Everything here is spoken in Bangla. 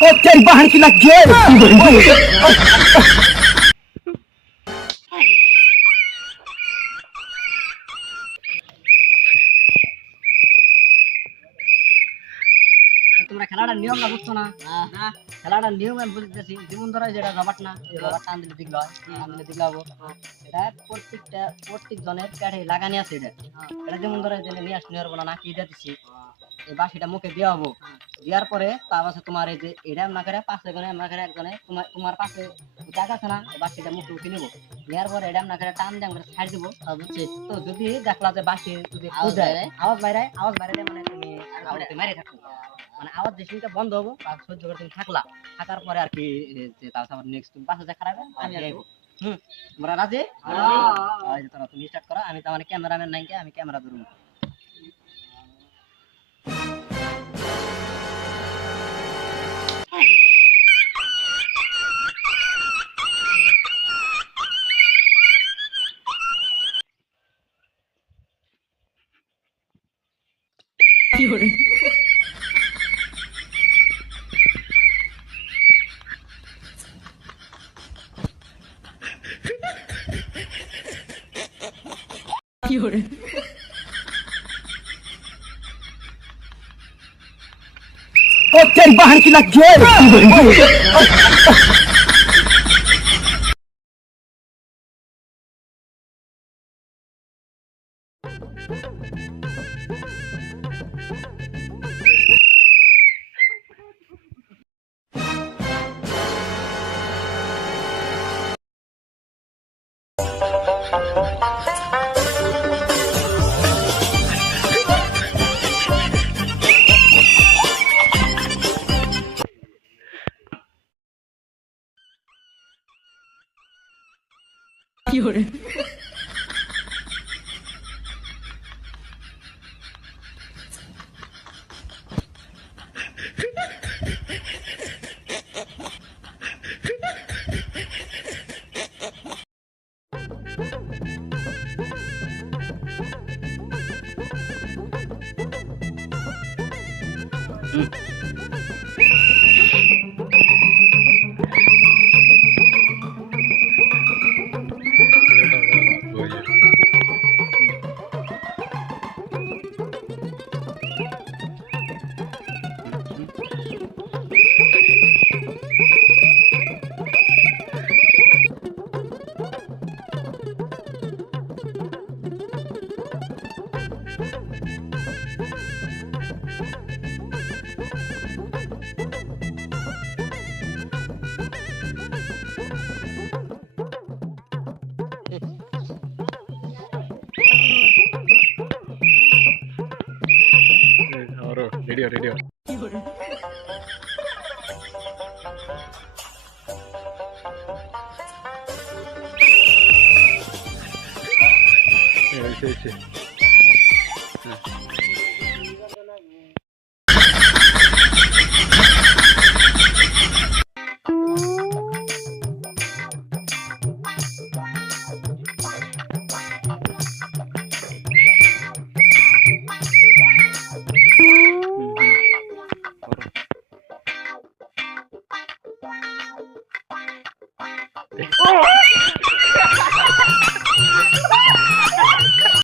ओ तेरी बहन की लग गई। তোমরা খেলাটার নিয়ম না বুঝছো না? না, খেলাটার নিয়ম আমি বুঝতেছি। যেমন ধরো যেটা রবার্ট না, এই রবার্টটা আনলে দিগল হয়, আনলে দিগল হবো। এটা প্রত্যেক জনের পেটে লাগানি আছে। এটা যেমন ধরো যে নিয়ে আসতে পারবো না, নাকি এটা দিচ্ছি, এই বাঁশিটা মুখে দেওয়া হবো। দেওয়ার পরে তার পাশে তোমার এই যে এটা না করে পাশে গনে না করে একজনে তোমার পাশে জায়গা আছে না, এই বাঁশিটা মুখে উঠে নেবো। নেওয়ার পরে এটা না করে টান দিয়ে আমরা ছাড় দিবো। বুঝছি? তো যদি দেখলা যে বাঁশি যদি আওয়াজ বাইরে মানে তুমি মারে থাকো, মানে আওয়াজ যে শুনতে বন্ধ হবো তার সহ্য করে তুমি থাকার পরে আর কি তারপর নেক্সট তুমি পাশে দেখা রাখবে, আমি আইবো। তোমরা রাজি? তুমি স্টার্ট করো। আমি তো মানে ক্যামেরাম্যান নাই, আমি ক্যামেরা ধরবো। ओ तेरी बहन की लग गई। রেডিও রেডিও এই